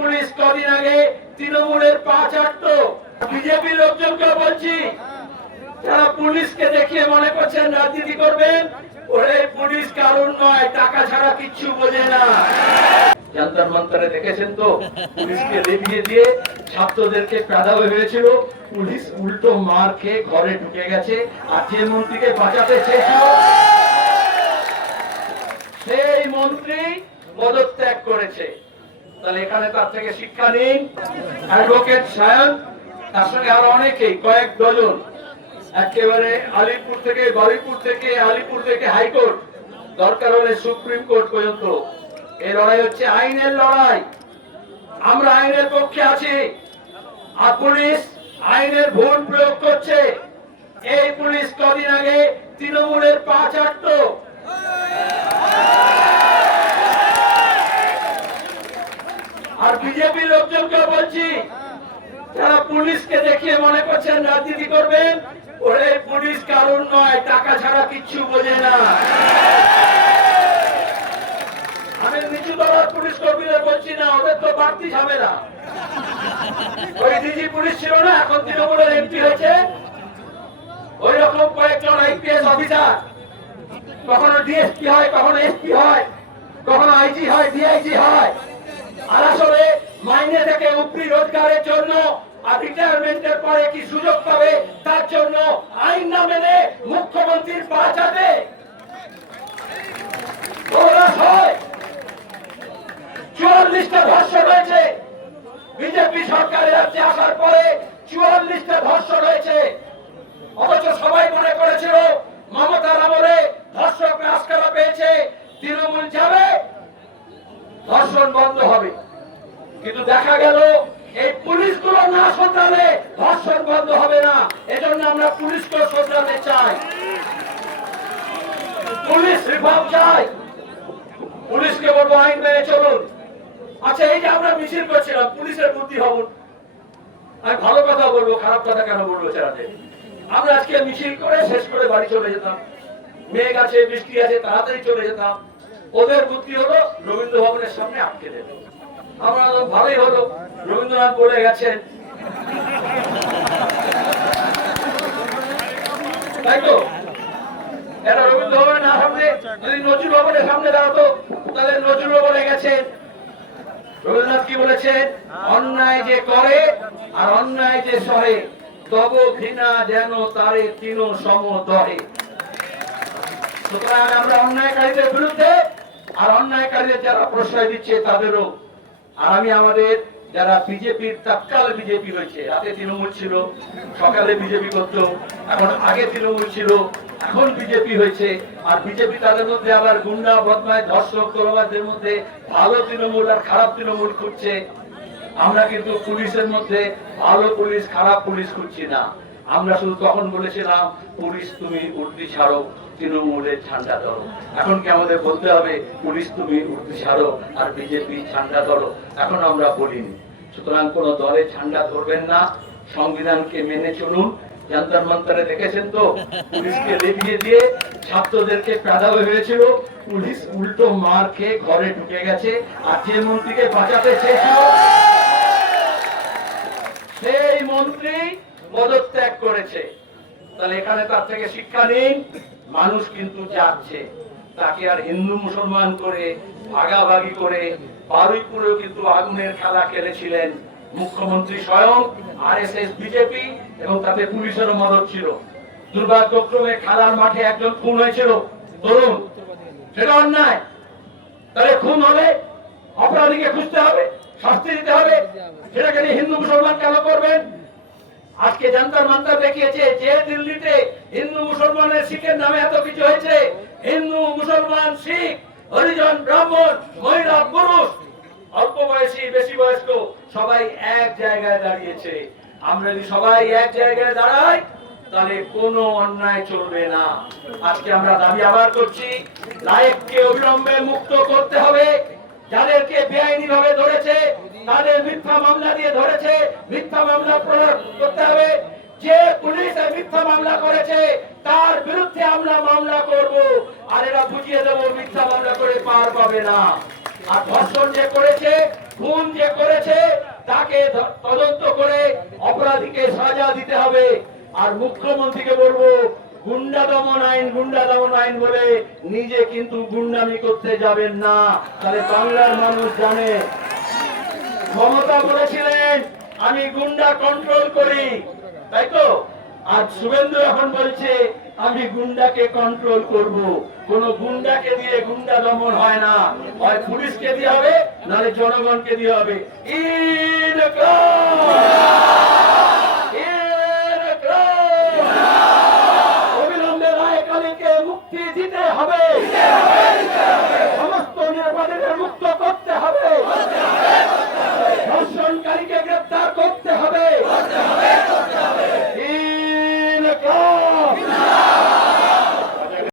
Police কদিন আগে তৃণমূলের পা চাটতো। বিজেপি লোকজনকে বলছি, যারা পুলিশকে দেখিয়ে মনে করছেন রাজনীতি করবেন, ওরে পুলিশ কারণ নয়, টাকা ছাড়া কিচ্ছু বোঝে না। যন্তর মন্তরে দেখেছেন তো, পুলিশকে দেখিয়ে দিয়ে ছাত্রদেরকে পেঁদা হয়েছিল, পুলিশ উল্টো মার খেয়ে ঘরে ঢুকে গেছে। আর যে মন্ত্রীকে বাঁচাতে চেয়েছিল সেই মন্ত্রী পদত্যাগ করেছে। তাহলে এখানে তার থেকে শিক্ষা নিন। অ্যাডভোকেট সায়ন, তার সঙ্গে আরো অনেকেই, কয়েক ডজন, একেবারে আলিপুর থেকে, বারুইপুর থেকে, আলিপুর থেকে হাইকোর্ট, দরকার হলে সুপ্রিম কোর্ট পর্যন্ত। এই লড়াই হচ্ছে আইনের লড়াই। আমরা আইনের পক্ষে আছি। আর পুলিশ আইনের ভুল প্রয়োগ করছে। এই পুলিশ কদিন আগে তৃণমূলের পা চাটতো। আর বিজেপি লোকজনকে বলছি, যারা পুলিশকে দেখিয়ে মনে করছেন রাজনীতি করবেন, ওরে পুলিশ কারণ নয়, টাকা ছাড়া কিচ্ছু বোঝে না। আমি নিচু দলের পুলিশ কর্মীদের বলছি না, ওদের তো বাড়তি ঝামেলা। ওই ডিজি পুলিশ ছিল না, এখন তৃণমূলের এমপি হয়েছে, ওই রকম কয়েকজন আইপিএস অফিসার, কখনো ডিএসপি হয়, কখনো এসপি হয়, কখনো আইজি হয়, ডিআইজি হয়। আর আসলে মাইনে থেকে উপরি রোজগারের জন্য আর রিটায়ারমেন্টের পরে কি সুযোগ পাবে তার জন্য আইন না মেনে মুখ্যমন্ত্রীর পা চাটে। 44টা ধর্ষণ হয়েছে বিজেপি সরকারের রাজ্যে আসার পরে, 44টা ধর্ষণ হয়েছে। অথচ সবাই মনে করেছিল মমতার আমলে ধর্ষকরা আস্কারা পেয়েছে, তৃণমূল যাবে, ধর্ষণ বন্ধ হবে। কিন্তু দেখা গেল এই পুলিশগুলো না শোধরালে ধর্ষণ বন্ধ হবে না। এজন্য আমরা পুলিশকে শোধরাতে চাই, পুলিশ রিফর্ম চাই। পুলিশকে বলবো আইন মেনে চলুন। আচ্ছা, এই যে আমরা মিছিল করছিলাম, পুলিশের বুদ্ধি হবুন। আমি ভালো কথা বলবো, খারাপ কথা কেন বলবো চালাতে? আমরা আজকে মিছিল করে শেষ করে বাড়ি চলে যেতাম, মেঘ আছে, বৃষ্টি আছে, তাড়াতাড়ি চলে যেতাম। ওদের বুদ্ধি হলো রবীন্দ্র ভবনের সামনে আটকে দেবে। আমরা ভালোই হলো, রবীন্দ্রনাথ বলে গেছেন, তাই তো? এটা রবীন্দ্র ভবনের না সামনে যদি নজরুল ভবনের সামনে দাঁড়াতো, তাহলে নজরুল বলে গেছেন। রবীন্দ্রনাথ কি বলেছেন? অন্যায় যে করে আর অন্যায় যে সহে, তব ঘৃণা যেন তারে তিন সম দহে। সুতরাং আমরা অন্যায়কারীদের বিরুদ্ধে, আর অন্যায়কারীদের যারা প্রশ্রয় দিচ্ছে তাদেরও। আর আমি আমাদের যারা বিজেপির তৎকাল বিজেপি হয়েছে, রাতে তৃণমূল ছিল, সকালে বিজেপি করতো, এখন আগে তৃণমূল ছিল, এখন বিজেপি হয়েছে। আর বিজেপি তাদের মধ্যে আবার গুন্ডা, বদমাশ, ধর্ষক, তোলাবাজদের মধ্যে ভালো তৃণমূল আর খারাপ তৃণমূল খুঁজছে। আমরা কিন্তু পুলিশের মধ্যে ভালো পুলিশ, খারাপ পুলিশ খুঁজছি না। আমরা শুধু তখন বলেছিলাম পুলিশ তুমি উর্দি ছাড়ো, তৃণমূলের ঝান্ডা ধরো। এখন কি আমাদের বলতে হবে পুলিশ তুমি উর্দি ছাড়ো আর বিজেপি ঝান্ডা ধরো? এখন আমরা বলিনি। সুতরাং কোন দলের ঝান্ডা ধরবেন না, সংবিধানকে মেনে চলুন। যন্তর মন্তরে দেখেছেন তো, পুলিশকে দেখিয়ে দিয়ে ছাত্রদেরকে পেঁদা হয়েছিল, পুলিশ উল্টো মার খেয়ে ঘরে ঢুকে গেছে। আর যে মন্ত্রীকে বাঁচাতে চেয়েছিল সেই মন্ত্রী পদত্যাগ করেছে। তাহলে এখানে তার থেকে শিক্ষা নিন। মানুষ কিন্তু যাচ্ছে, তাকে আর হিন্দু মুসলমান করে ভাগাভাগি করে, বারুইপুরেও কিন্তু আগুনের খেলা খেলেছিলেন মুখ্যমন্ত্রী স্বয়ং, আরএসএস, বিজেপি, এবং তাতে পুলিশেরও মদত ছিল। দুর্ভাগ্যক্রমে খেলার মাঠে একজন খুন হয়েছিল, তরুণ, সেটা অন্যায়। তাহলে খুন হলে অপরাধীকে খুঁজতে হবে, শাস্তি দিতে হবে। সেটাকে নিয়ে হিন্দু মুসলমান কেন করবেন? আজকে যন্তর মন্তর দেখিয়েছে যে দিল্লিতে হিন্দু মুসলমানের, শিখের নামে এত কিছু হয়েছে। হিন্দু, মুসলমান, শিখ, হরিজন, ব্রাহ্মণ, মহিলা, পুরুষ, অল্প বয়সী, বেশি বয়স্ক, সবাই এক জায়গায় দাঁড়িয়েছে। আমরা যদি সবাই এক জায়গায় দাঁড়াই, তাহলে কোনো অন্যায় চলবে না। আজকে আমরা দাবি আবার করছি, লায়েককে অবিলম্বে মুক্ত করতে হবে। যাদেরকে বেআইনি ভাবে ধরেছে তাদের মিথ্যা মামলা দিয়ে ধরেছে, মিথ্যা মামলা প্রয়োগ করতে হবে। যে পুলিশ মিথ্যা মামলা করেছে তার বিরুদ্ধে আমরা মামলা করব। আর এরা বুঝিয়ে দেবো মিথ্যা মামলা করে পার পাবে না। আর ধর্ষণ যে করেছে খুন যে করেছে তাকে তদন্ত করে অপরাধীকে সাজা দিতে হবে। আর মুখ্যমন্ত্রীকে বলবো, গুন্ডা দমন আইন বলে নিজে কিন্তু গুন্ডামি করতে যাবেন না, তাহলে বাংলার মানুষ জানে। মমতা বলেছিলেন আমি গুন্ডা কন্ট্রোল করি, তাই তো? আর শুভেন্দু এখন বলছে আমি গুন্ডাকে কন্ট্রোল করব। কোন গুন্ডাকে দিয়ে গুন্ডা দমন হয় না, হয় পুলিশকে দিয়ে হবে, নাহলে জনগণকে দিয়ে হবে।